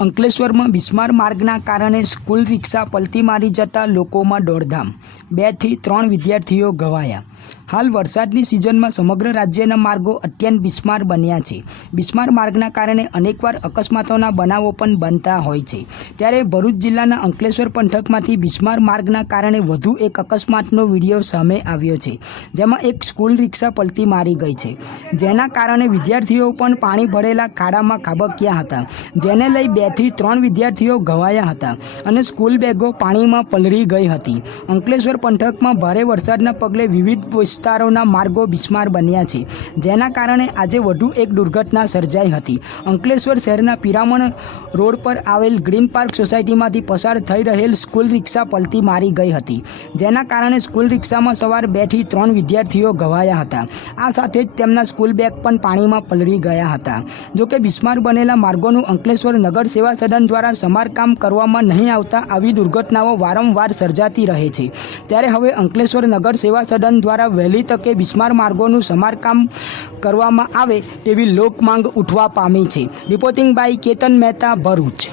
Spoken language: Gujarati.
અંકલેશ્વરમાં બિસ્માર માર્ગના કારણે સ્કૂલ રિક્ષા પલટી મારી જતા લોકોમાં દોડધામ. બેથી ત્રણ વિદ્યાર્થીઓ ઘવાયા. હાલ વરસાદની સિઝનમાં સમગ્ર રાજ્યના માર્ગો અત્યંત બિસ્માર બન્યા છે. બિસ્માર માર્ગના કારણે અનેકવાર અકસ્માતોના બનાવો પણ બનતા હોય છે. ત્યારે ભરૂચ જિલ્લાના અંકલેશ્વર પંથકમાંથી બિસ્માર માર્ગના કારણે વધુ એક અકસ્માતનો વીડિયો સામે આવ્યો છે, જેમાં એક સ્કૂલ રિક્ષા પલટી મારી ગઈ છે. જેના કારણે વિદ્યાર્થીઓ પણ પાણી ભરેલા ખાડામાં ખાબક્યા હતા. જેને લઈ બેથી ત્રણ વિદ્યાર્થીઓ ઘવાયા હતા અને સ્કૂલ બેગો પાણીમાં પલળી ગઈ હતી. અંકલેશ્વર પંથકમાં ભારે વરસાદના પગલે વિવિધ વિસ્તારોના માર્ગો બિસ્માર બન્યા છે. જેના કારણે આજે વધુ એક દુર્ઘટના સર્જાઈ હતી. અંકલેશ્વર શહેરના પિરામણ રોડ પર આવેલ ગ્રીન પાર્ક સોસાયટીમાંથી પસાર થઈ રહેલ સ્કૂલ રિક્ષા પલટી મારી ગઈ હતી. જેના કારણે સ્કૂલ રિક્ષામાં સવાર બેથી ત્રણ વિદ્યાર્થીઓ ઘવાયા હતા. આ સાથે જ તેમના સ્કૂલ બેગ પણ પાણીમાં પલળી ગયા હતા. જોકે બિસ્માર બનેલા માર્ગોનું અંકલેશ્વર નગર સેવા સદન દ્વારા સમારકામ કરવામાં નહીં આવતા આવી દુર્ઘટનાઓ વારંવાર સર્જાતી રહે છે. ત્યારે હવે અંકલેશ્વર નગર સેવા સદન દ્વારા વહેલી તકે બિસ્માર માર્ગોનું સમારકામ કરવામાં આવે તેવી લોકમાંગ ઉઠવા પામી છે. Reporting by Ketan Mehta Bharuch.